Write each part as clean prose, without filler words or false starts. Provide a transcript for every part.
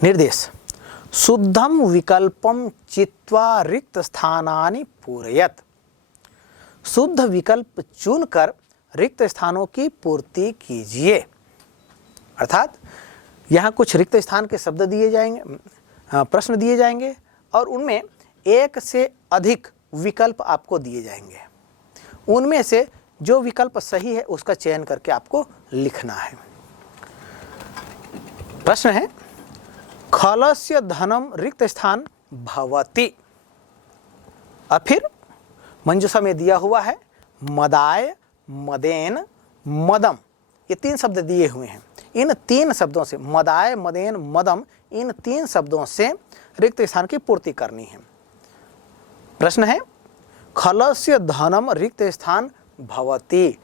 निर्देश शुद्धम विकल्पम चित्वा रिक्त स्थानानि पूरयत। शुद्ध विकल्प चुनकर रिक्त स्थानों की पूर्ति कीजिए। अर्थात यहाँ कुछ रिक्त स्थान के शब्द दिए जाएंगे, प्रश्न दिए जाएंगे और उनमें एक से अधिक विकल्प आपको दिए जाएंगे। उनमें से जो विकल्प सही है उसका चयन करके आपको लिखना है। प्रश्न है खलस्य धनम रिक्त स्थान भवति। और फिर मंजूषा में दिया हुआ है मदाय, मदेन, मदम, ये 3 शब्द दिए हुए हैं। इन 3 शब्दों से मदाय, मदेन, मदम, इन 3 शब्दों से रिक्त स्थान की पूर्ति करनी है। प्रश्न है खलस्य धनम रिक्त स्थान भवति।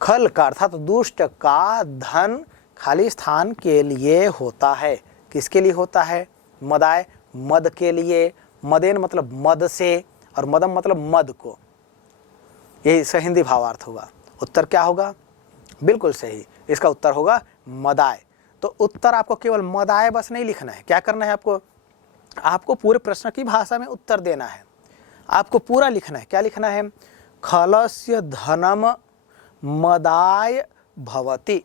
खल का अर्थात दुष्ट का धन खाली स्थान के लिए होता है। किसके लिए होता है? मदाय मद के लिए, मदेन मतलब मद से, और मदम मतलब मद को। यही इसका हिंदी भावार्थ होगा। उत्तर क्या होगा? बिल्कुल सही, इसका उत्तर होगा मदाय। तो उत्तर आपको केवल मदाय बस नहीं लिखना है। क्या करना है आपको? आपको पूरे प्रश्न की भाषा में उत्तर देना है। आपको पूरा लिखना है। क्या लिखना है? खलस्य धनम मदाय भवति।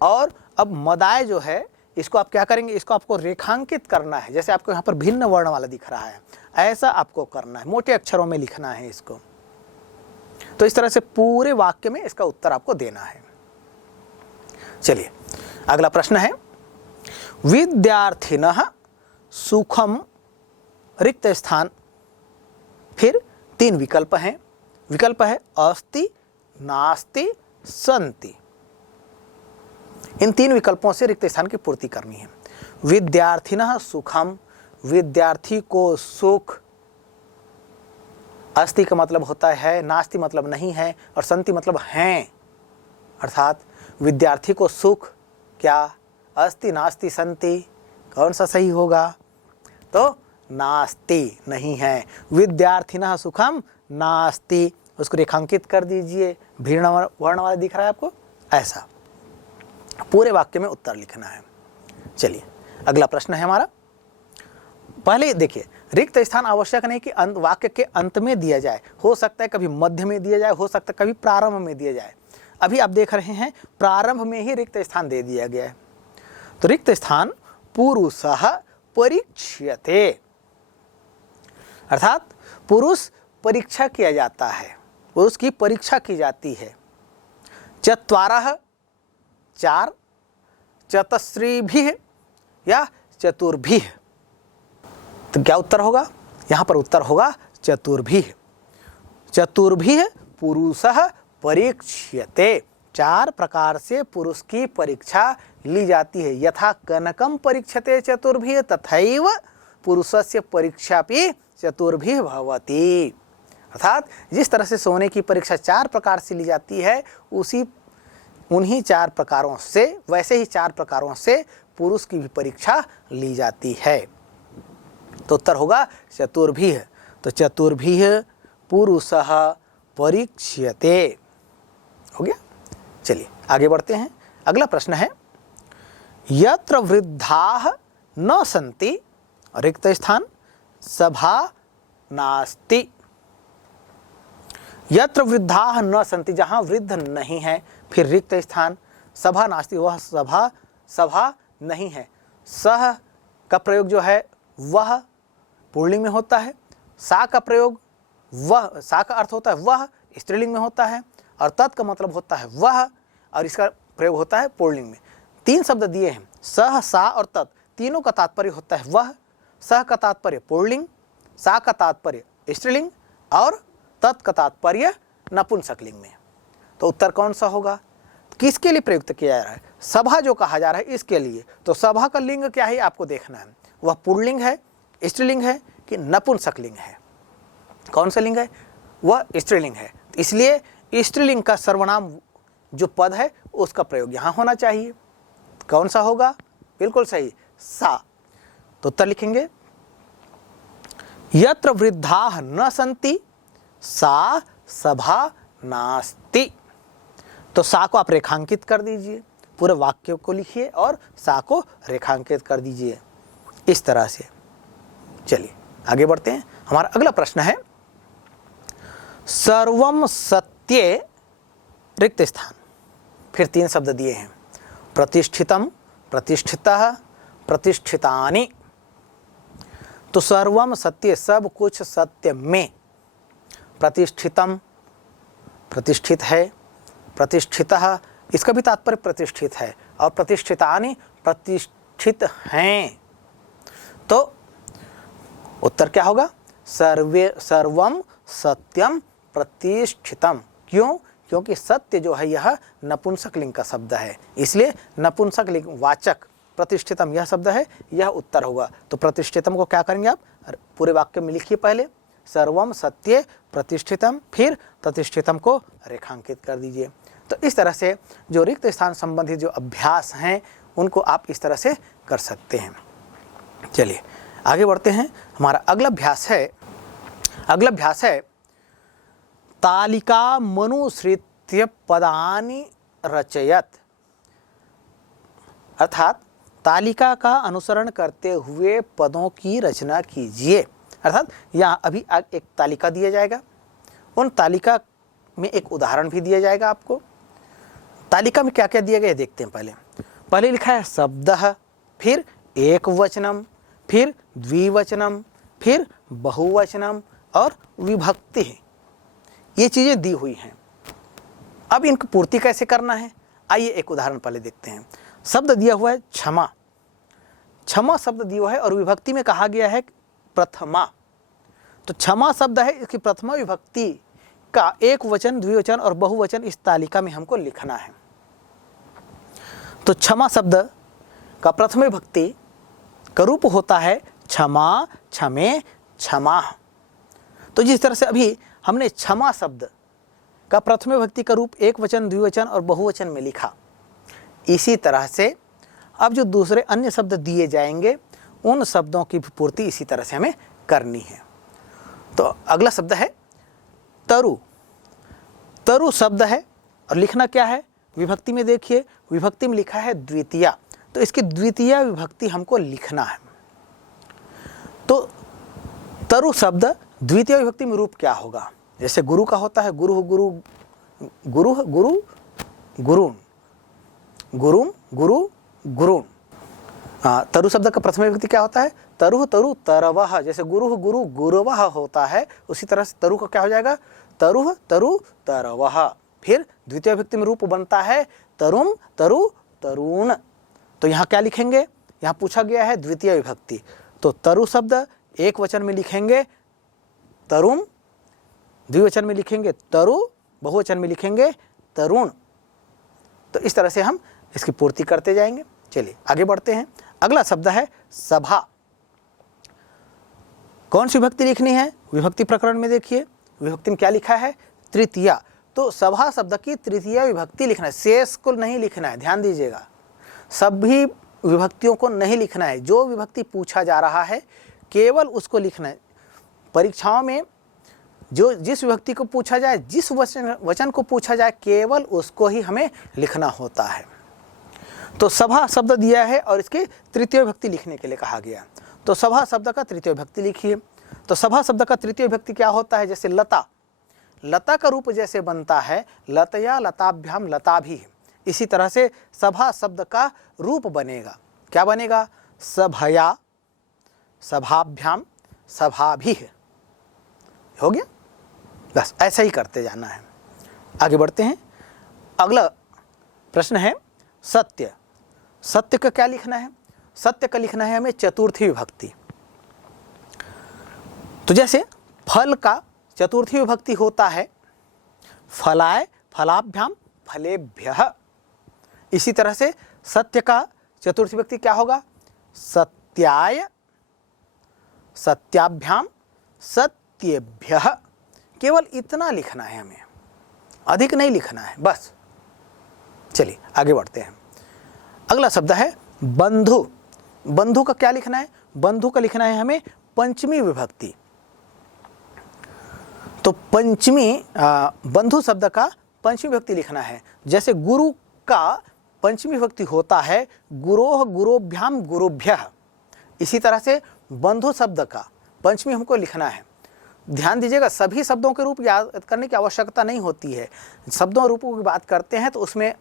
और अब मदाय जो है इसको आप क्या करेंगे? इसको आपको रेखांकित करना है। जैसे आपको यहाँ पर भिन्न वर्ण वाला दिख रहा है, ऐसा आपको करना है, मोटे अक्षरों में लिखना है इसको। तो इस तरह से पूरे वाक्य में इसका उत्तर आपको देना है। चलिए अगला प्रश्न है विद्यार्थिनः सुखम रिक्त स्थान। फिर 3 विकल्प हैं। विकल्प है अस्ति, नास्ति, सन्ति। इन 3 विकल्पों से रिक्त स्थान की पूर्ति करनी है। विद्यार्थिनः सुखम, विद्यार्थी को सुख। अस्ति का मतलब होता है, नास्ति मतलब नहीं है, और सन्ति मतलब हैं। अर्थात विद्यार्थी को सुख क्या? अस्ति, नास्ति, सन्ति। कौन सा सही होगा? तो नास्ति नहीं है। विद्यार्थिनः सुखम नास्ति, उसको रेखांकित कर दीजिए। भिन्न वर्ण वाला दिख रहा है आपको, ऐसा पूरे वाक्य में उत्तर लिखना है। चलिए अगला प्रश्न है हमारा। पहले देखिए, रिक्त स्थान आवश्यक नहीं कि वाक्य के अंत में दिया जाए। हो सकता है कभी मध्य में दिया जाए, हो सकता है कभी प्रारंभ में दिया जाए। अभी आप देख रहे हैं प्रारंभ में ही रिक्त स्थान दे दिया गया है। तो रिक्त स्थान पुरुषः परीक्ष्यते, अर्थात पुरुष परीक्षा किया जाता है, पुरुष की परीक्षा की जाती है। चत्वारः 4, चतस्रीभिः या चतुर्भिः। तो क्या उत्तर होगा? यहाँ पर उत्तर होगा चतुर्भिः। चतुर्भिः पुरुषः परीक्ष्यते। 4 प्रकार से पुरुष की परीक्षा ली जाती है। यथा कनकम परीक्षते चतुर्भिः तथैव पुरुषस्य परीक्षापि चतुर्भिः भवति। अर्थात जिस तरह से सोने की परीक्षा 4 प्रकार से ली जाती है, उन्हीं 4 प्रकारों से, वैसे ही 4 प्रकारों से पुरुष की भी परीक्षा ली जाती है। तो उत्तर होगा चतुर्भिः। तो चतुर्भिः पुरुषः परीक्ष्यते। हो गया। चलिए आगे बढ़ते हैं। अगला प्रश्न है यत्र वृद्धाः न सन्ति रिक्त स्थान सभा नास्ति। यत्र वृद्धाः न सन्ति, जहाँ वृद्ध नहीं है, फिर रिक्त स्थान। सभा नास्ति, वह सभा नहीं है। सह का प्रयोग जो है वह पुल्लिंग में होता है। सा का प्रयोग, वह, सा का अर्थ होता है वह, स्त्रीलिंग में होता है। और तत् का मतलब होता है वह, और इसका प्रयोग होता है पुल्लिंग में। 3 शब्द दिए हैं, सह, सा और तत्। तीनों का तात्पर्य होता है वह। सह का तात्पर्य पुल्लिंग, सा का तात्पर्य स्त्रीलिंग, और तत् का तात्पर्य नपुंसकलिंग में। तो उत्तर कौन सा होगा? किसके लिए प्रयुक्त किया जा रहा है? सभा जो कहा जा रहा है इसके लिए। तो सभा का लिंग क्या है आपको देखना है। वह पुल्लिंग है, स्त्रीलिंग है कि नपुंसकलिंग है? कौन सा लिंग है? वह स्त्रीलिंग है। इसलिए स्त्रीलिंग का सर्वनाम जो पद है उसका प्रयोग यहाँ होना चाहिए। कौन सा होगा? बिल्कुल सही, सा। तो उत्तर लिखेंगे यत्र वृद्धाः न सन्ति सा सभा नास्ति। तो सा को आप रेखांकित कर दीजिए, पूरे वाक्य को लिखिए और सा को रेखांकित कर दीजिए। इस तरह से। चलिए आगे बढ़ते हैं। हमारा अगला प्रश्न है सर्वम सत्ये रिक्त स्थान। फिर 3 शब्द दिए हैं, प्रतिष्ठितम, प्रतिष्ठितः, प्रतिष्ठितानि। तो सर्वम सत्य, सब कुछ सत्य में। प्रतिष्ठितम, प्रतिष्ठित है, प्रतिष्ठितः, इसका भी तात्पर्य प्रतिष्ठित है, और प्रतिष्ठितानि, प्रतिष्ठित हैं। तो उत्तर क्या होगा? सर्वम सत्यम प्रतिष्ठितम। क्यों? क्योंकि सत्य जो है यह नपुंसक लिंग का शब्द है, इसलिए नपुंसक लिंग वाचक प्रतिष्ठितम यह शब्द है, यह उत्तर होगा। तो प्रतिष्ठितम को क्या करेंगे आप? पूरे वाक्य में लिखिए पहले, सर्वम सत्य प्रतिष्ठितम, फिर प्रतिष्ठितम को रेखांकित कर दीजिए। तो इस तरह से जो रिक्त स्थान संबंधित जो अभ्यास हैं उनको आप इस तरह से कर सकते हैं। चलिए आगे बढ़ते हैं। हमारा अगला अभ्यास है तालिका मनुसृत्य पदानि रचयत। अर्थात तालिका का अनुसरण करते हुए पदों की रचना कीजिए। अर्थात यहाँ अभी एक तालिका दिया जाएगा, उन तालिका में एक उदाहरण भी दिया जाएगा आपको। तालिका में क्या क्या दिया गया देखते हैं। पहले लिखा है शब्दः, फिर एक वचनम, फिर द्विवचनम, फिर बहुवचनम और विभक्ति। ये चीज़ें दी हुई हैं। अब इनकी पूर्ति कैसे करना है, आइए एक उदाहरण पहले देखते हैं। शब्द दिया हुआ है क्षमा, क्षमा शब्द दिया है और विभक्ति में कहा गया है प्रथमा। तो क्षमा शब्द है, इसकी प्रथमा विभक्ति का एक वचन, द्विवचन और बहुवचन इस तालिका में हमको लिखना है। तो क्षमा शब्द का प्रथम विभक्ति का रूप होता है क्षमा, क्षमे, क्षमा। तो जिस तरह से अभी हमने क्षमा शब्द का प्रथम विभक्ति का रूप एक वचन, द्विवचन और बहुवचन में लिखा, इसी तरह से अब जो दूसरे अन्य शब्द दिए जाएंगे उन शब्दों की पूर्ति इसी तरह से हमें करनी है। तो अगला शब्द है तरु। तरु शब्द है और लिखना क्या है? विभक्ति में देखिए, विभक्ति में लिखा है द्वितीया, तो इसकी द्वितीय विभक्ति हमको लिखना है। तो तरु शब्द द्वितीय विभक्ति में रूप क्या होगा? जैसे गुरु का होता है गुरु, गुरु, गुरु, गुरु, गुरुन, गुरुम, गुरु, गुरुन। तरु शब्द का प्रथम विभक्ति क्या होता है? तरुः, तरु, तरवः। जैसे गुरुः, गुरु, गुरवः होता है, उसी तरह से तरु का क्या हो जाएगा? तरुः, तरु, तरवः। फिर द्वितीय विभक्ति में रूप बनता है तरुम, तरु, तरुण। तो यहाँ क्या लिखेंगे? यहाँ पूछा गया है द्वितीय विभक्ति, तो तरु शब्द एक वचन में लिखेंगे तरुम, द्विवचन में लिखेंगे तरु, बहुवचन में लिखेंगे तरुण। तो इस तरह से हम इसकी पूर्ति करते जाएंगे। चलिए आगे बढ़ते हैं। अगला शब्द है सभा। कौन सी विभक्ति लिखनी है? विभक्ति प्रकरण में देखिए, विभक्ति में क्या लिखा है? तृतीया। तो सभा शब्द की तृतीय विभक्ति लिखना है, शेष को नहीं लिखना है। ध्यान दीजिएगा, सभी विभक्तियों को नहीं लिखना है। जो विभक्ति पूछा जा रहा है केवल उसको लिखना है। परीक्षाओं में जो जिस विभक्ति को पूछा जाए, जिस वचन को पूछा जाए, केवल उसको ही हमें लिखना होता है। तो सभा शब्द दिया है और इसकी तृतीय विभक्ति लिखने के लिए कहा गया। तो सभा शब्द का तृतीय विभक्ति लिखिए। तो सभा शब्द का तृतीय विभक्ति क्या होता है? जैसे लता, लता का रूप जैसे बनता है लतया, लताभ्याम, लताभि, इसी तरह से सभा शब्द का रूप बनेगा। क्या बनेगा? सभया, सभाभ्याम, सभाभि। हो गया? बस ऐसा ही करते जाना है। आगे बढ़ते हैं। अगला प्रश्न है सत्य। सत्य का क्या लिखना है? सत्य का लिखना है हमें चतुर्थी विभक्ति। तो जैसे फल का चतुर्थी विभक्ति होता है फलाय, फलाभ्याम, फलेभ्यः। इसी तरह से सत्य का चतुर्थी विभक्ति क्या होगा? सत्याय, सत्याभ्याम, सत्येभ्यः। केवल इतना लिखना है हमें, अधिक नहीं लिखना है बस। चलिए आगे बढ़ते हैं। अगला शब्द है बंधु। बंधु का क्या लिखना है? बंधु का लिखना है हमें पंचमी विभक्ति। तो पंचमी बंधु शब्द का पंचमी विभक्ति लिखना है। जैसे गुरु का पंचमी विभक्ति होता है गुरोह, गुरोभ्याम, गुरुभ्यः। इसी तरह से बंधु शब्द का पंचमी हमको लिखना है। ध्यान दीजिएगा, सभी शब्दों के रूप याद करने की आवश्यकता नहीं होती है। शब्दों रूपों की बात करते हैं तो उसमें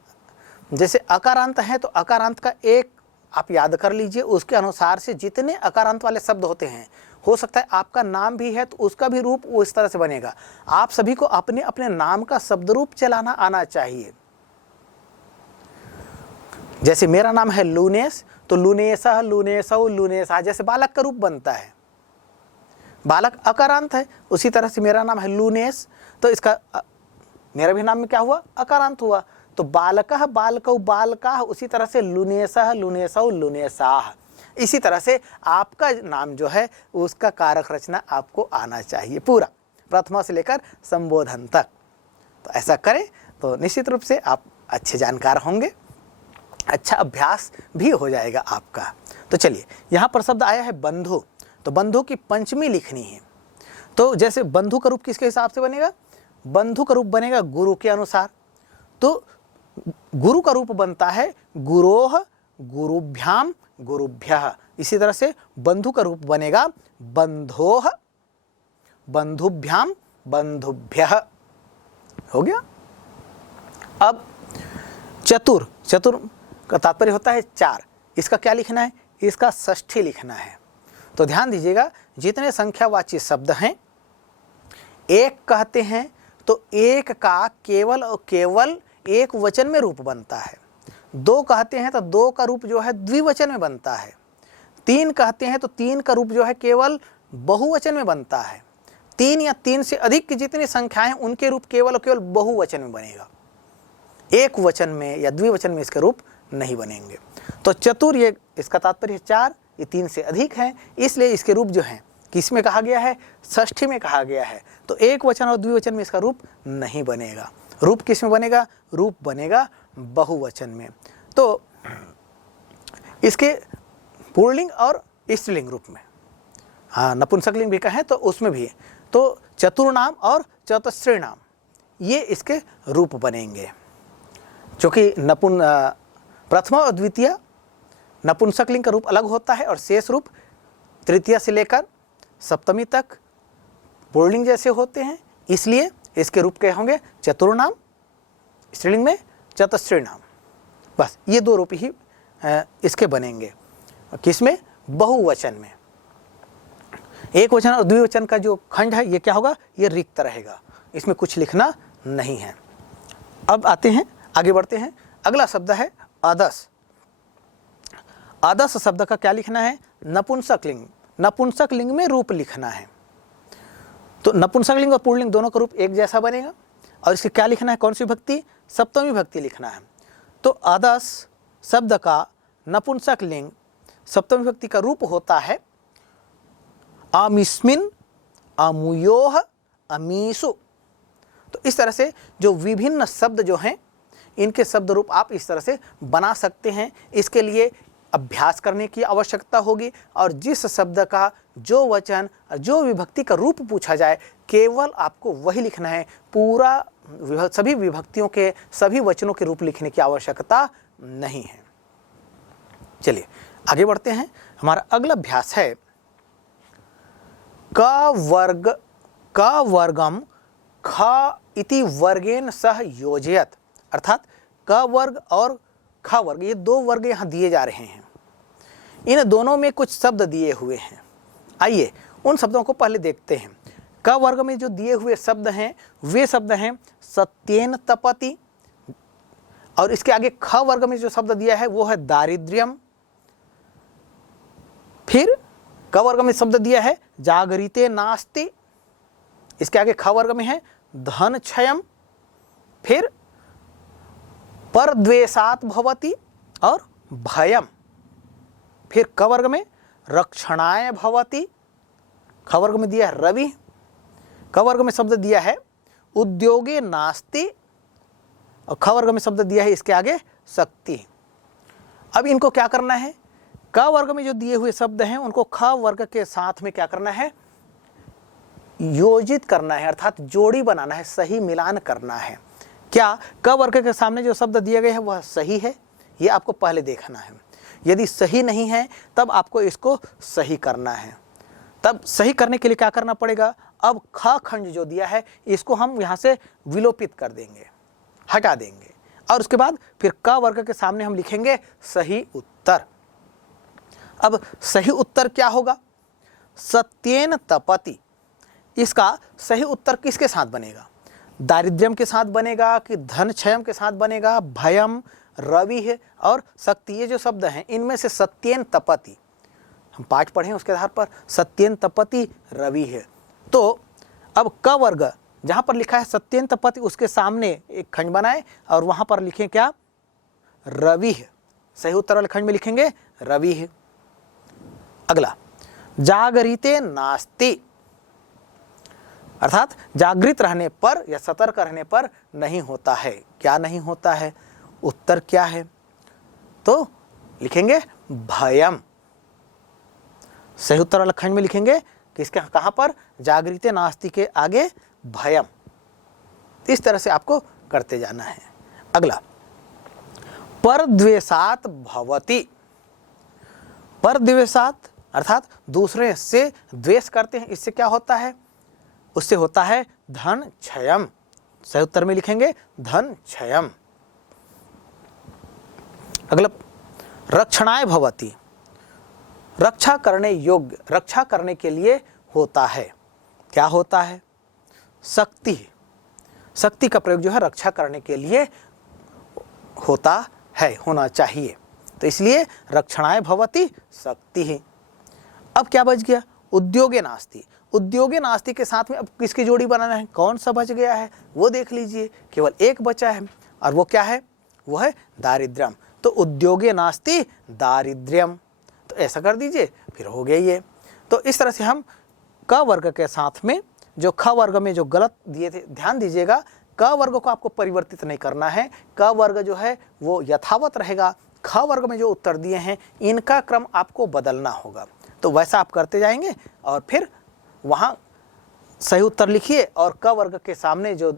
जैसे अकारांत है तो अकारांत का एक आप याद कर लीजिए, उसके अनुसार से जितने अकारांत वाले शब्द होते हैं, हो सकता है आपका नाम भी है तो उसका भी रूप वो इस तरह से बनेगा। आप सभी को अपने अपने नाम का शब्द रूप चलाना आना चाहिए। जैसे मेरा नाम है लूनेस, तो लूनेसा, लूनेसौ, लूनेसा, जैसे बालक का रूप बनता है, बालक अकारांत है। उसी तरह से मेरा नाम है लूनेस, तो इसका मेरा भी नाम में क्या हुआ, अकारांत हुआ। तो बालकः, बालकौ, बालकाः, उसी तरह से लुनेसः, लुनेसौ, लुनेसाः। इसी तरह से आपका नाम जो है उसका कारक रचना आपको आना चाहिए पूरा, प्रथमा से लेकर संबोधन तक। तो ऐसा करें तो निश्चित रूप से आप अच्छे जानकार होंगे, अच्छा अभ्यास भी हो जाएगा आपका। तो चलिए, यहाँ पर शब्द आया है बंधु, तो बंधु की पंचमी लिखनी है। तो जैसे बंधु का रूप किसके हिसाब से बनेगा, बंधु का रूप बनेगा गुरु के अनुसार। तो गुरु का रूप बनता है गुरोह, गुरुभ्याम, गुरुभ्यः। इसी तरह से बंधु का रूप बनेगा बंधोह, बंधुभ्याम, बंधुभ्यः। हो गया। अब चतुर, चतुर का तात्पर्य होता है चार। इसका क्या लिखना है, इसका षष्ठी लिखना है। तो ध्यान दीजिएगा, जितने संख्यावाची शब्द हैं, एक कहते हैं तो एक का केवल और केवल एक वचन में रूप बनता है। दो कहते हैं तो दो का रूप जो है द्विवचन में बनता है। तीन कहते हैं तो तीन का रूप जो है केवल बहुवचन में बनता है। तीन या तीन से अधिक की जितनी संख्याएं उनके रूप केवल और केवल बहुवचन में बनेगा, एक वचन में या द्विवचन में इसके रूप नहीं बनेंगे। तो चतुर, ये इसका तात्पर्य चार, ये तीन से अधिक है, इसलिए इसके रूप जो हैं किस में कहा गया है, षष्ठी में कहा गया है। तो एक वचन और द्विवचन में इसका रूप नहीं बनेगा। रूप किस में बनेगा, रूप बनेगा बहुवचन में। तो इसके पुल्लिंग और स्त्रीलिंग रूप में, हाँ नपुंसकलिंग भी कहें तो उसमें भी है। तो चतुर्नाम और चतुस्त्री नाम ये इसके रूप बनेंगे, क्योंकि प्रथमा और द्वितीय नपुंसकलिंग का रूप अलग होता है और शेष रूप तृतीया से लेकर सप्तमी तक पुल्लिंग जैसे होते हैं, इसलिए इसके रूप क्या होंगे, चतुर्नाम, स्त्रीलिंग में चतुस्त्री नाम। बस ये दो रूप ही इसके बनेंगे। किसमें, बहुवचन में। एक वचन और द्विवचन का जो खंड है ये क्या होगा, ये रिक्त रहेगा, इसमें कुछ लिखना नहीं है। अब आते हैं, आगे बढ़ते हैं। अगला शब्द है अदस। अदस शब्द का क्या लिखना है, नपुंसकलिंग, नपुंसकलिंग में रूप लिखना है। तो नपुंसकलिंग और पुल्लिंग दोनों का रूप एक जैसा बनेगा और इसके क्या लिखना है, कौन सी विभक्ति, सप्तमी विभक्ति लिखना है। तो अदस शब्द का नपुंसकलिंग सप्तमी विभक्ति का रूप होता है अमिस्मिन, अमुयोह, अमीसु। तो इस तरह से जो विभिन्न शब्द जो हैं इनके शब्द रूप आप इस तरह से बना सकते हैं। इसके लिए अभ्यास करने की आवश्यकता होगी और जिस शब्द का जो वचन, जो विभक्ति का रूप पूछा जाए, केवल आपको वही लिखना है। पूरा सभी विभक्तियों के सभी वचनों के रूप लिखने की आवश्यकता नहीं है। चलिए आगे बढ़ते हैं। हमारा अगला अभ्यास है क वर्गम ख इति वर्गेन सह योजयत। अर्थात क वर्ग और ख वर्ग, ये दो वर्ग यहाँ दिए जा रहे हैं। इन दोनों में कुछ शब्द दिए हुए हैं। आइए उन शब्दों को पहले देखते हैं। क वर्ग में जो दिए हुए शब्द हैं वे शब्द हैं सत्येन तपति, और इसके आगे ख वर्ग में जो शब्द दिया है वो है दारिद्र्यम। फिर क वर्ग में शब्द दिया है जागरिते नास्ति, इसके आगे ख वर्ग में है धन क्षयम। फिर परद्वेषात् भवति और भयम। फिर क वर्ग में रक्षणाय भवति, ख वर्ग में दिया है रवि। क वर्ग में शब्द दिया है उद्योगे नास्ति और ख वर्ग में शब्द दिया है इसके आगे शक्ति। अब इनको क्या करना है, क वर्ग में जो दिए हुए शब्द हैं उनको ख वर्ग के साथ में क्या करना है, योजित करना है, अर्थात जोड़ी बनाना है, सही मिलान करना है। क्या क वर्ग के सामने जो शब्द दिए गए हैं वह सही है, ये आपको पहले देखना है। यदि सही नहीं है तब आपको इसको सही करना है। तब सही करने के लिए क्या करना पड़ेगा, अब ख खंड जो दिया है इसको हम यहाँ से विलोपित कर देंगे, हटा देंगे, और उसके बाद फिर क वर्ग के सामने हम लिखेंगे सही उत्तर। अब सही उत्तर क्या होगा, सत्येन तपति। इसका सही उत्तर किसके साथ बनेगा, दारिद्र्यम के साथ बनेगा कि धन क्षयम के साथ बनेगा, भयम, रवि है और शक्ति, ये जो शब्द हैं इनमें से सत्येन तपति हम पाठ पढ़ें उसके आधार पर सत्येन तपति रवि है। तो अब क वर्ग जहाँ पर लिखा है सत्येन तपति उसके सामने एक खंड बनाए और वहाँ पर लिखें क्या, रवि है। सही उत्तर वाले खंड में लिखेंगे रवि है। अगला जागरिते नास्ति, अर्थात जागृत रहने पर या सतर्क रहने पर नहीं होता है। क्या नहीं होता है, उत्तर क्या है, तो लिखेंगे भयम। सही उत्तर वाला खंड में लिखेंगे किसके कहाँ पर, जागृते नास्ति के आगे भयम। इस तरह से आपको करते जाना है। अगला परद्वेषात् भवति। परद्वेषात् अर्थात दूसरे से द्वेष करते हैं, इससे क्या होता है, उससे होता है धन क्षयम। सही उत्तर में लिखेंगे धन क्षयम। अगला रक्षणाय भवति, रक्षा करने योग्य, रक्षा करने के लिए होता है। क्या होता है, शक्ति। शक्ति का प्रयोग जो है रक्षा करने के लिए होता है, होना चाहिए, तो इसलिए रक्षणाय भवति शक्ति ही। अब क्या बच गया, उद्योगे नास्ति। उद्योगे नास्ति के साथ में अब किसकी जोड़ी बनाना है, कौन सा बच गया है वो देख लीजिए, केवल एक बचा है और वो क्या है, वो है दारिद्र्यम। तो उद्योगे नास्ति दारिद्र्यम, तो ऐसा कर दीजिए, फिर हो गया ये। तो इस तरह से हम क वर्ग के साथ में जो ख वर्ग में जो गलत दिए थे, ध्यान दीजिएगा क वर्ग को आपको परिवर्तित नहीं करना है, क वर्ग जो है वो यथावत रहेगा। ख वर्ग में जो उत्तर दिए हैं इनका क्रम आपको बदलना होगा, तो वैसा आप करते जाएंगे और फिर वहाँ सही उत्तर लिखिए और क वर्ग के सामने जो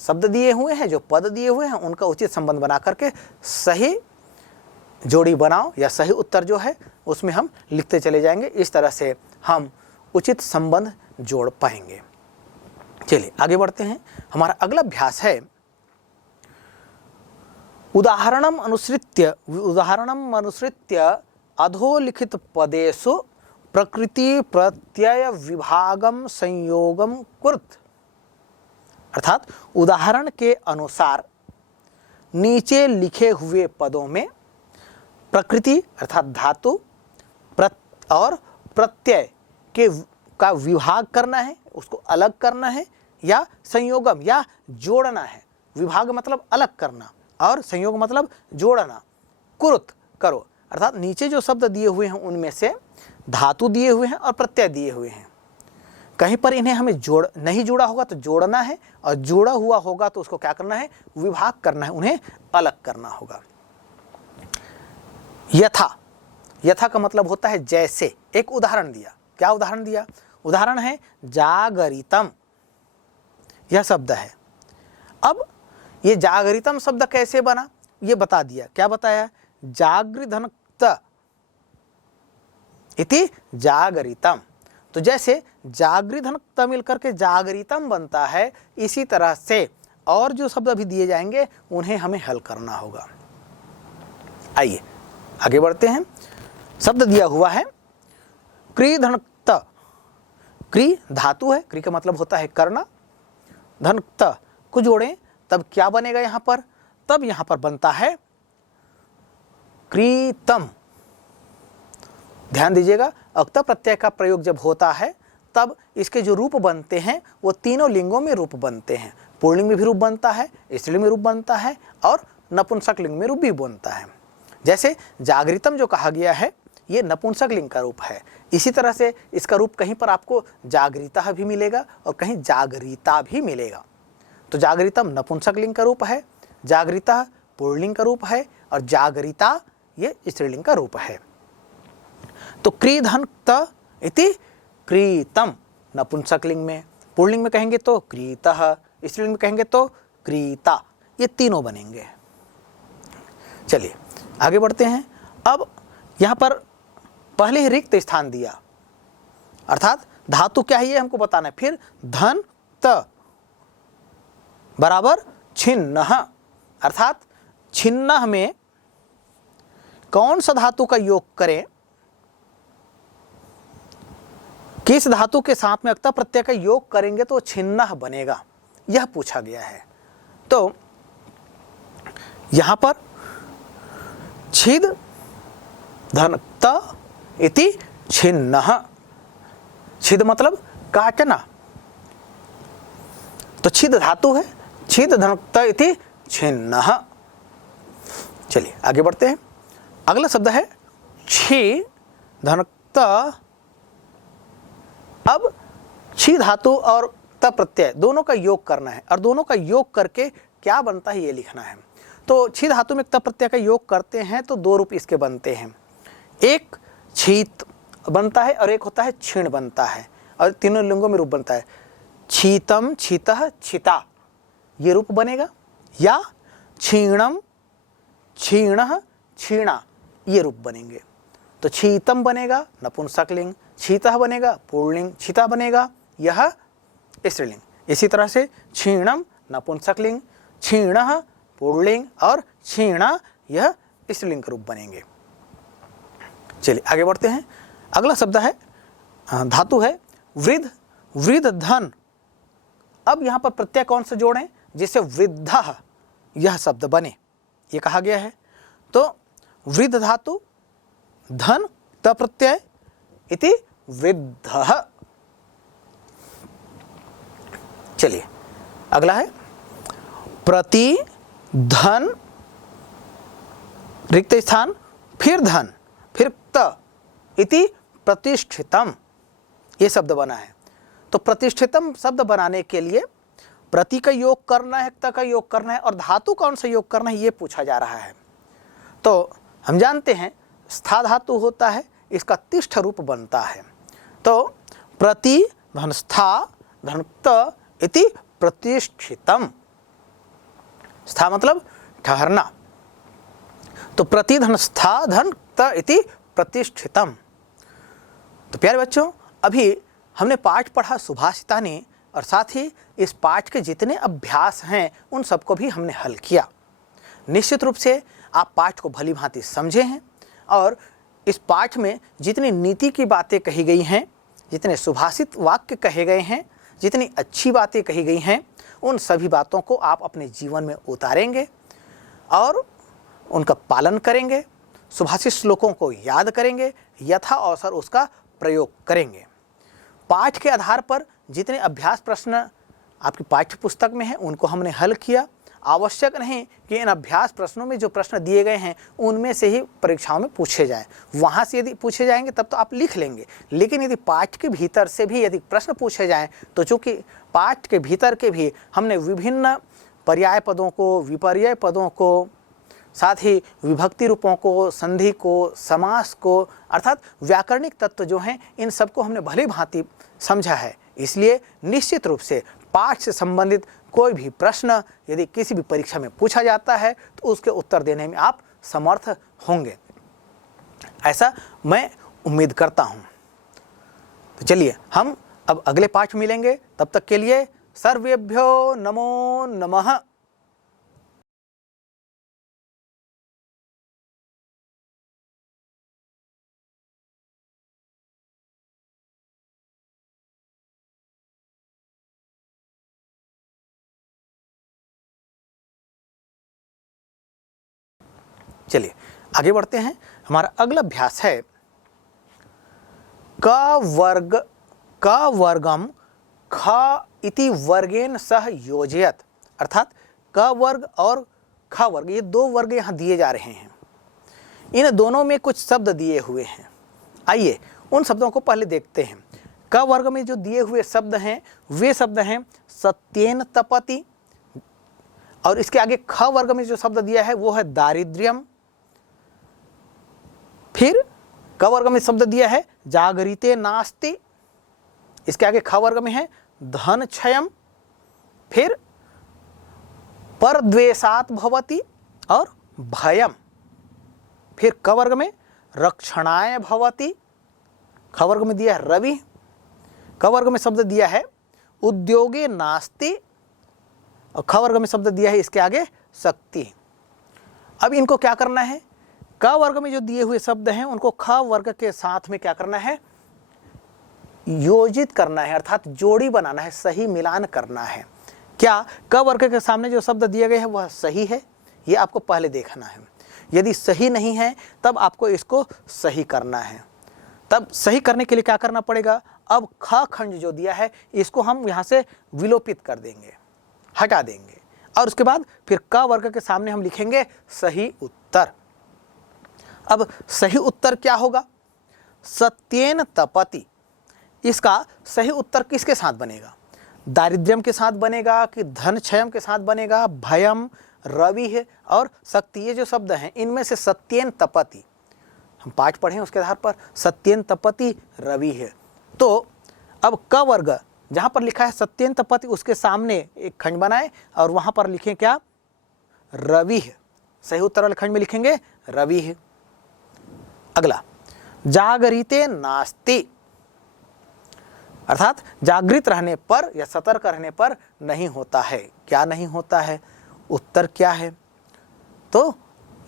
शब्द दिए हुए हैं, जो पद दिए हुए हैं, उनका उचित संबंध बना करके सही जोड़ी बनाओ या सही उत्तर जो है उसमें हम लिखते चले जाएंगे। इस तरह से हम उचित संबंध जोड़ पाएंगे। चलिए आगे बढ़ते हैं। हमारा अगला अभ्यास है उदाहरणम अनुसृत्य अधोलिखित पदेषु प्रकृति प्रत्यय विभागम संयोगम कुर्त। अर्थात उदाहरण के अनुसार नीचे लिखे हुए पदों में प्रकृति अर्थात धातु और प्रत्यय का विभाग करना है, उसको अलग करना है, या संयोगम या जोड़ना है। विभाग मतलब अलग करना और संयोग मतलब जोड़ना। कुरुत करो, अर्थात नीचे जो शब्द दिए हुए हैं उनमें से धातु दिए हुए हैं और प्रत्यय दिए हुए हैं, कहीं पर इन्हें हमें नहीं जोड़ा होगा तो जोड़ना है, और जोड़ा हुआ होगा तो उसको क्या करना है, विभाग करना है, उन्हें अलग करना होगा। यथा, यथा का मतलब होता है जैसे। एक उदाहरण दिया, क्या उदाहरण दिया, उदाहरण है जागरितम, यह शब्द है। अब ये जागरितम शब्द कैसे बना ये बता दिया। क्या बताया, जागृधनक्त इति जागरितम। तो जैसे जागृधनक्त मिलकर के जागरितम बनता है, इसी तरह से और जो शब्द अभी दिए जाएंगे उन्हें हमें हल करना होगा। आइए आगे बढ़ते हैं। शब्द दिया हुआ है क्रीधनक्त। क्री धातु है, क्री का मतलब होता है करना, धनक्त को जोड़ें तब क्या बनेगा यहां पर, तब यहां पर बनता है क्रीतम। ध्यान दीजिएगा, अक्त प्रत्यय का प्रयोग जब होता है तब इसके जो रूप बनते हैं वो तीनों लिंगों में रूप बनते हैं। पुल्लिंग में भी रूप बनता है, स्त्रीलिंग में रूप बनता है और नपुंसक लिंग में रूप भी बनता है। जैसे जागृतम जो कहा गया है ये नपुंसक लिंग का रूप है, इसी तरह से इसका रूप कहीं पर आपको जागृता भी मिलेगा और कहीं जागरिता भी मिलेगा। तो जागृतम नपुंसक लिंग का रूप है, जागृता पुल्लिंग का रूप है और जागरिता ये स्त्रीलिंग का रूप है। तो क्रीधनक्त इति क्रीतम नपुंसक लिंग में, पुल्लिंग में कहेंगे तो क्रीतः, स्त्रीलिंग में कहेंगे तो क्रीता, ये तीनों बनेंगे। चलिए आगे बढ़ते हैं। अब यहाँ पर पहले ही रिक्त स्थान दिया, अर्थात धातु क्या है ये हमको बताना है। फिर धन त बराबर छिन्न, अर्थात छिन्न में कौन सा धातु का योग करें, किस धातु के साथ में अक्ता प्रत्यय का योग करेंगे तो छिन्न बनेगा, यह पूछा गया है। तो यहां पर छिद धन त इति छिन्न, छिद मतलब काटना, तो छिद धातु है, छिद धन त इति छिन्न। चलिए आगे बढ़ते हैं। अगला शब्द है छी धन त। अब छी धातु और त प्रत्यय दोनों का योग करना है, और दोनों का योग करके क्या बनता है ये लिखना है। तो छी धातु में त प्रत्यय का योग करते हैं तो दो रूप इसके बनते हैं, एक छीत बनता है और एक होता है क्षीण बनता है, और तीनों लिंगों में रूप बनता है। छीतम छीतः छिता ये रूप बनेगा, या क्षीणम क्षीणः क्षीणा ये रूप बनेंगे। तो छीतम बनेगा नपुंसकलिंग, छीतः बनेगा पुल्लिंग, छिता बनेगा यह स्त्रीलिंग। इसी तरह से क्षीणम नपुंसकलिंग, क्षीणः पुल्लिंग और क्षीणा यह स्त्रीलिंग रूप बनेंगे। चलिए आगे बढ़ते हैं। अगला शब्द है धातु है वृद्ध, वृद्ध धन। अब यहाँ पर प्रत्यय कौन सा जोड़ें जिससे वृद्ध यह शब्द बने, ये कहा गया है। तो वृद्ध धातु धन त प्रत्यय इति वृद्धः। चलिए अगला है प्रति धन रिक्त स्थान, फिर धन, फिर त इति प्रतिष्ठितम ये शब्द बना है। तो प्रतिष्ठितम शब्द बनाने के लिए प्रति का योग करना है, त का योग करना है, और धातु कौन सा योग करना है ये पूछा जा रहा है। तो हम जानते हैं स्था धातु होता है, इसका तिष्ठ रूप बनता है। तो प्रति धन स्था धन त इति प्रतिष्ठितम, स्था मतलब ठहरना, तो प्रति धन स्था धन त इति प्रतिष्ठितम। तो प्यारे बच्चों, अभी हमने पाठ पढ़ा सुभाषितानि, और साथ ही इस पाठ के जितने अभ्यास हैं उन सबको भी हमने हल किया। निश्चित रूप से आप पाठ को भली भांति समझे हैं, और इस पाठ में जितनी नीति की बातें कही गई हैं, जितने सुभाषित वाक्य कहे गए हैं, जितनी अच्छी बातें कही गई हैं, उन सभी बातों को आप अपने जीवन में उतारेंगे और उनका पालन करेंगे, सुभाषित श्लोकों को याद करेंगे, यथा अवसर उसका प्रयोग करेंगे। पाठ के आधार पर जितने अभ्यास प्रश्न आपकी पाठ्य पुस्तक में हैं उनको हमने हल किया। आवश्यक नहीं कि इन अभ्यास प्रश्नों में जो प्रश्न दिए गए हैं उनमें से ही परीक्षाओं में पूछे जाएं। वहाँ से यदि पूछे जाएंगे तब तो आप लिख लेंगे, लेकिन यदि पाठ के भीतर से भी यदि प्रश्न पूछे जाएं तो चूँकि पाठ के भीतर के भी हमने विभिन्न पर्याय पदों को, विपर्यय पदों को, साथ ही विभक्ति रूपों को, संधि को, समास को, अर्थात व्याकरणिक तत्व जो हैं इन सबको हमने भली भांति समझा है। इसलिए निश्चित रूप से पाठ से संबंधित कोई भी प्रश्न यदि किसी भी परीक्षा में पूछा जाता है तो उसके उत्तर देने में आप समर्थ होंगे, ऐसा मैं उम्मीद करता हूं। तो चलिए हम अब अगले पाठ मिलेंगे, तब तक के लिए सर्वेभ्यो नमो नमः। चलिए आगे बढ़ते हैं। हमारा अगला अभ्यास है क वर्गम ख इति वर्गेन सह योजयत, अर्थात क वर्ग और ख वर्ग ये दो वर्ग यहाँ दिए जा रहे हैं। इन दोनों में कुछ शब्द दिए हुए हैं, आइए उन शब्दों को पहले देखते हैं। क वर्ग में जो दिए हुए शब्द हैं वे शब्द हैं सत्येन तपति, और इसके आगे ख वर्ग में जो शब्द दिया है वो है दारिद्र्यम। फिर क वर्ग में शब्द दिया है जागरिते नास्ति, इसके आगे ख वर्ग में है धन क्षयम। फिर परद्वेषात् भवति और भयम। फिर क वर्ग में रक्षणाय भवति, ख वर्ग में दिया है रवि, क वर्ग में शब्द दिया है उद्योगे नास्ति, और ख वर्ग में शब्द दिया है इसके आगे शक्ति। अब इनको क्या करना है, क वर्ग में जो दिए हुए शब्द हैं उनको ख वर्ग के साथ में क्या करना है, योजित करना है, अर्थात जोड़ी बनाना है, सही मिलान करना है। क्या क वर्ग के सामने जो शब्द दिए गए हैं वह सही है, ये आपको पहले देखना है। यदि सही नहीं है तब आपको इसको सही करना है। तब सही करने के लिए क्या करना पड़ेगा, अब ख खंड जो दिया है इसको हम यहाँ से विलोपित कर देंगे, हटा देंगे, और उसके बाद फिर क वर्ग के सामने हम लिखेंगे सही उत्तर। अब सही उत्तर क्या होगा, सत्येन तपति। इसका सही उत्तर किसके साथ बनेगा, दारिद्र्यम के साथ बनेगा कि धन क्षयम के साथ बनेगा, भयम, रवि है और शक्ति, ये जो शब्द हैं इनमें से सत्येन तपति, हम पाठ पढ़ें उसके आधार पर, सत्येन तपति रवि है। तो अब क वर्ग जहाँ पर लिखा है सत्येन तपति उसके सामने एक खंड बनाए और वहाँ पर लिखें क्या, रवि है। सही उत्तर वाले खंड में लिखेंगे रवि है। अगला, जागरिते नास्ति, अर्थात जागृत रहने पर या सतर्क रहने पर नहीं होता है। क्या नहीं होता है, उत्तर क्या है, तो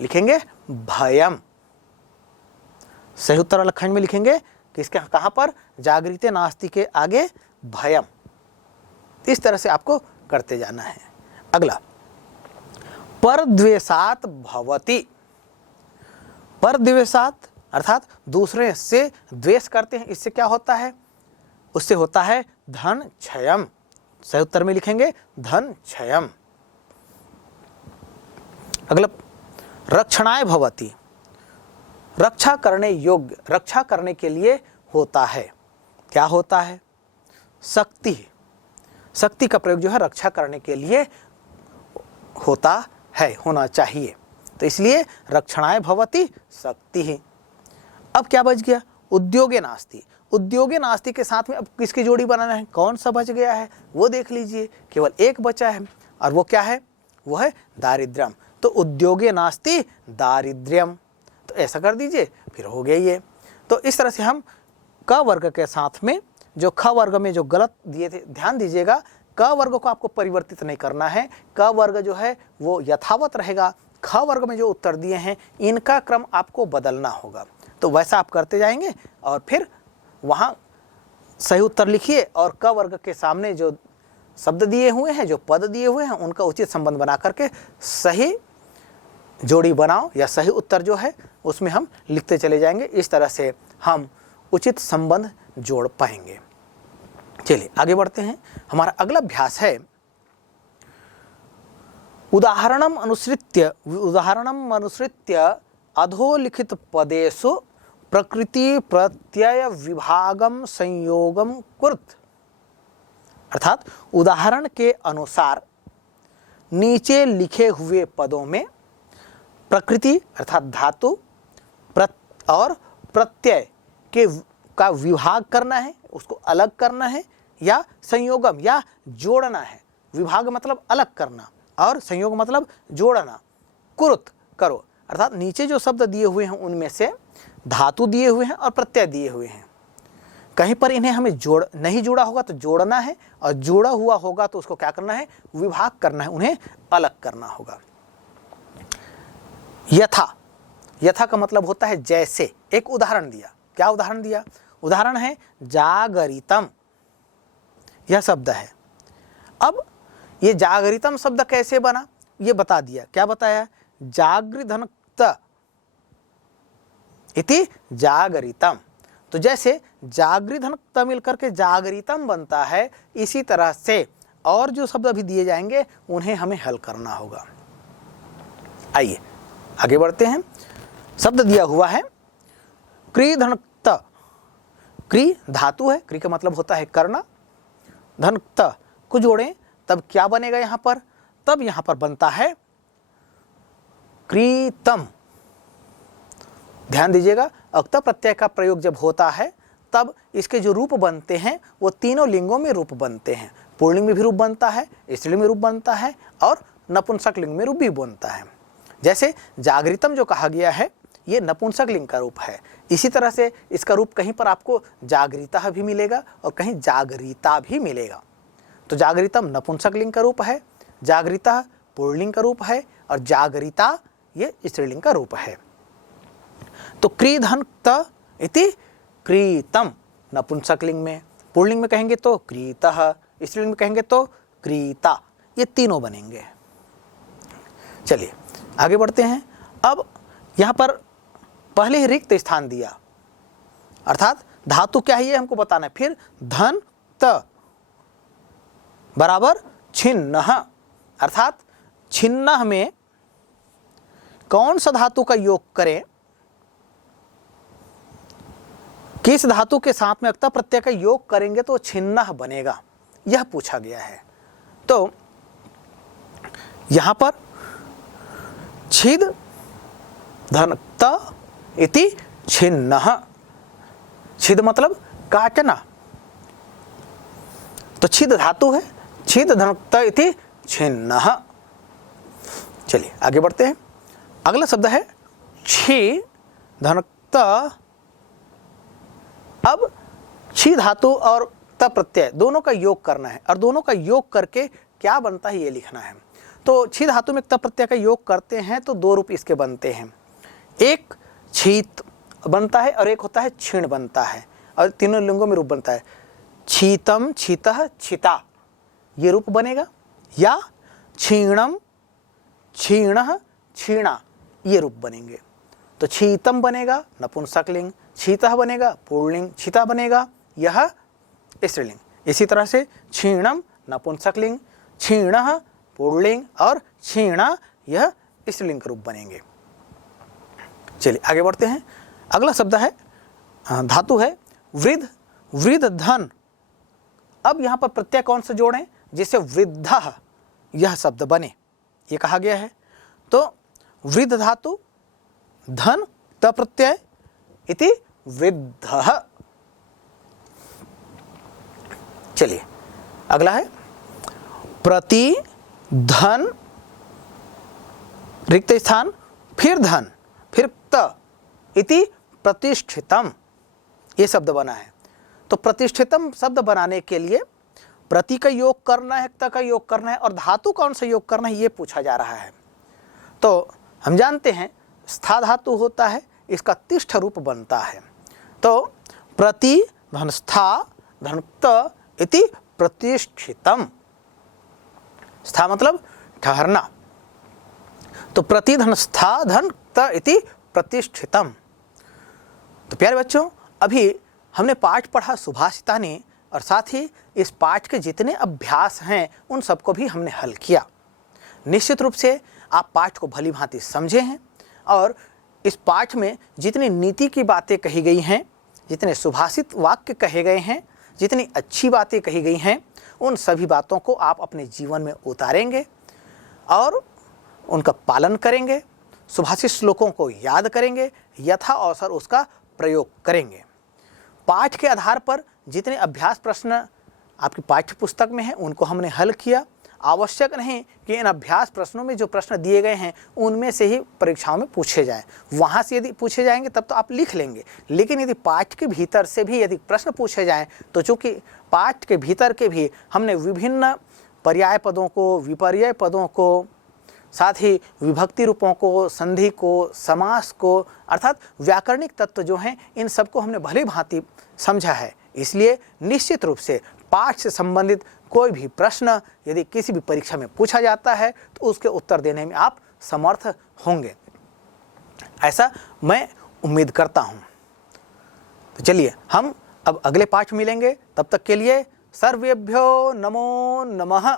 लिखेंगे भयम। सही उत्तर वाला खंड में लिखेंगे किसके, कहां पर, जागृते नास्ति के आगे भयम। इस तरह से आपको करते जाना है। अगला, परद्वेषात् भवति। परद्वेषात् अर्थात दूसरे से द्वेष करते हैं, इससे क्या होता है, उससे होता है धन क्षयम। सही उत्तर में लिखेंगे धन क्षयम। अगला, रक्षणाय भवति, रक्षा करने योग्य, रक्षा करने के लिए होता है। क्या होता है, शक्ति। शक्ति का प्रयोग जो है रक्षा करने के लिए होता है, होना चाहिए, तो इसलिए रक्षणाय भवति शक्ति है। अब क्या बच गया, उद्योगे नास्ति। उद्योगे नास्ति के साथ में अब किसकी जोड़ी बनाना है, कौन सा बच गया है वो देख लीजिए, केवल एक बचा है और वो क्या है, वो है दारिद्र्यम। तो उद्योगे नास्ति दारिद्र्यम, तो ऐसा कर दीजिए, फिर हो गया ये। तो इस तरह से हम क वर्ग के साथ में जो ख वर्ग में जो गलत दिए थे, ध्यान दीजिएगा, क वर्ग को आपको परिवर्तित नहीं करना है, क वर्ग जो है वो यथावत रहेगा। ख वर्ग में जो उत्तर दिए हैं इनका क्रम आपको बदलना होगा, तो वैसा आप करते जाएंगे और फिर वहाँ सही उत्तर लिखिए और क वर्ग के सामने जो शब्द दिए हुए हैं, जो पद दिए हुए हैं, उनका उचित संबंध बना करके सही जोड़ी बनाओ या सही उत्तर जो है उसमें हम लिखते चले जाएंगे। इस तरह से हम उचित संबंध जोड़ पाएंगे। चलिए आगे बढ़ते हैं। हमारा अगला अभ्यास है उदाहरणम अनुसृत्य अधोलिखित पदेषु प्रकृति प्रत्यय विभागम संयोगम कुरुत। अर्थात उदाहरण के अनुसार नीचे लिखे हुए पदों में प्रकृति अर्थात धातु और प्रत्यय का विभाग करना है, उसको अलग करना है, या संयोगम या जोड़ना है। विभाग मतलब अलग करना और संयोग मतलब जोड़ना। कुरुत करो, अर्थात नीचे जो शब्द दिए हुए हैं उनमें से धातु दिए हुए हैं और प्रत्यय दिए हुए हैं, कहीं पर इन्हें हमें नहीं जोड़ा होगा तो जोड़ना है, और जोड़ा हुआ होगा तो उसको क्या करना है, विभाग करना है, उन्हें अलग करना होगा। यथा, यथा का मतलब होता है जैसे। एक उदाहरण दिया, क्या उदाहरण दिया, उदाहरण है जागरितम, यह शब्द है। अब ये जागरितम शब्द कैसे बना ये बता दिया। क्या बताया, जागृधनक्त इति जागरितम। तो जैसे जागृधनक्त मिलकर के जागरितम बनता है, इसी तरह से और जो शब्द अभी दिए जाएंगे उन्हें हमें हल करना होगा। आइए आगे बढ़ते हैं। शब्द दिया हुआ है क्रीधनक्त। क्री धातु है, क्री का मतलब होता है करना, धनक्त को जोड़ें तब क्या बनेगा यहां पर, तब यहां पर बनता है क्रीतम। ध्यान दीजिएगा, अक्त प्रत्यय का प्रयोग जब होता है तब इसके जो रूप बनते हैं वो तीनों लिंगों में रूप बनते हैं। पुल्लिंग में भी रूप बनता है, स्त्रीलिंग में रूप बनता है और नपुंसक लिंग में रूप भी बनता है। जैसे जागृतम जो कहा गया है ये नपुंसकलिंग का रूप है। इसी तरह से इसका रूप कहीं पर आपको जागरिता भी मिलेगा और कहीं जागरिता भी मिलेगा। तो जागरितम नपुंसकलिंग का रूप है, जागरिता पुल्लिंग का रूप है और जागरिता ये स्त्रीलिंग का रूप है। तो क्रीधन त इति क्रीतम नपुंसकलिंग में, पुल्लिंग में कहेंगे तो क्रीतः, स्त्रीलिंग में कहेंगे तो क्रीता, ये तीनों बनेंगे। चलिए आगे बढ़ते हैं। अब यहाँ पर पहले ही रिक्त स्थान दिया, अर्थात धातु क्या है ये हमको बताना है। फिर धन त बराबर छिन्न, अर्थात छिन्न में कौन सा धातु का योग करें, किस धातु के साथ में अक्ता प्रत्यय का योग करेंगे तो छिन्न बनेगा, यह पूछा गया है। तो यहां पर छिद धन त इति छिन्न, छिद मतलब काटना, तो छिद धातु है, छिद धन त इति छिन्न। चलिए आगे बढ़ते हैं। अगला शब्द है छी धन त। अब छी धातु और त प्रत्यय दोनों का योग करना है और दोनों का योग करके क्या बनता है ये लिखना है। तो छी धातु में त प्रत्यय का योग करते हैं तो दो रूप इसके बनते हैं, एक छीत बनता है और एक होता है क्षीण बनता है, और तीनों लिंगों में रूप बनता है छीतम छीतः छिता, ये रूप बनेगा, या क्षीणम क्षीणः क्षीणा, ये रूप बनेंगे। तो छीतम बनेगा नपुंसकलिंग, छीतः बनेगा पुल्लिंग, छिता बनेगा यह स्त्रीलिंग। इसी तरह से क्षीणम नपुंसकलिंग, क्षीणः पुल्लिंग और क्षीणा यह स्त्रीलिंग के रूप बनेंगे। चलिए आगे बढ़ते हैं। अगला शब्द है धातु है वृद्ध, वृद्ध धन। अब यहाँ पर प्रत्यय कौन से जोड़ें जिससे वृद्धः यह शब्द बने, ये कहा गया है। तो वृद्ध धातु धन त प्रत्यय इति वृद्धः। चलिए अगला है प्रति धन रिक्त स्थान, फिर धन, फिर त इति प्रतिष्ठितम, ये शब्द बना है। तो प्रतिष्ठितम शब्द बनाने के लिए प्रति का योग करना है, त का योग करना है और धातु कौन सा योग करना है ये पूछा जा रहा है। तो हम जानते हैं स्था धातु होता है, इसका तिष्ठ रूप बनता है। तो प्रति धन स्था धन त इति प्रतिष्ठितम, स्था मतलब ठहरना, तो प्रति धन स्था धन त इति प्रतिष्ठितम। तो प्यारे बच्चों, अभी हमने पाठ पढ़ा सुभाषितानी और साथ ही इस पाठ के जितने अभ्यास हैं उन सबको भी हमने हल किया। निश्चित रूप से आप पाठ को भली भांति समझे हैं और इस पाठ में जितनी नीति की बातें कही गई हैं, जितने सुभाषित वाक्य कहे गए हैं, जितनी अच्छी बातें कही गई हैं, उन सभी बातों को आप अपने जीवन में उतारेंगे और उनका पालन करेंगे, सुभाषित श्लोकों को याद करेंगे, यथा अवसर उसका प्रयोग करेंगे। पाठ के आधार पर जितने अभ्यास प्रश्न आपकी पाठ्य पुस्तक में हैं उनको हमने हल किया। आवश्यक नहीं कि इन अभ्यास प्रश्नों में जो प्रश्न दिए गए हैं उनमें से ही परीक्षाओं में पूछे जाएं। वहाँ से यदि पूछे जाएंगे तब तो आप लिख लेंगे, लेकिन यदि पाठ के भीतर से भी यदि प्रश्न पूछे जाएं तो चूँकि पाठ के भीतर के भी हमने विभिन्न पर्याय पदों को, विपर्यय पदों को, साथ ही विभक्ति रूपों को, संधि को, समास को, अर्थात व्याकरणिक तत्व जो हैं इन सबको हमने भली भांति समझा है। इसलिए निश्चित रूप से पाठ से संबंधित कोई भी प्रश्न यदि किसी भी परीक्षा में पूछा जाता है तो उसके उत्तर देने में आप समर्थ होंगे, ऐसा मैं उम्मीद करता हूँ। तो चलिए हम अब अगले पाठ मिलेंगे, तब तक के लिए सर्वेभ्यो नमो नमः।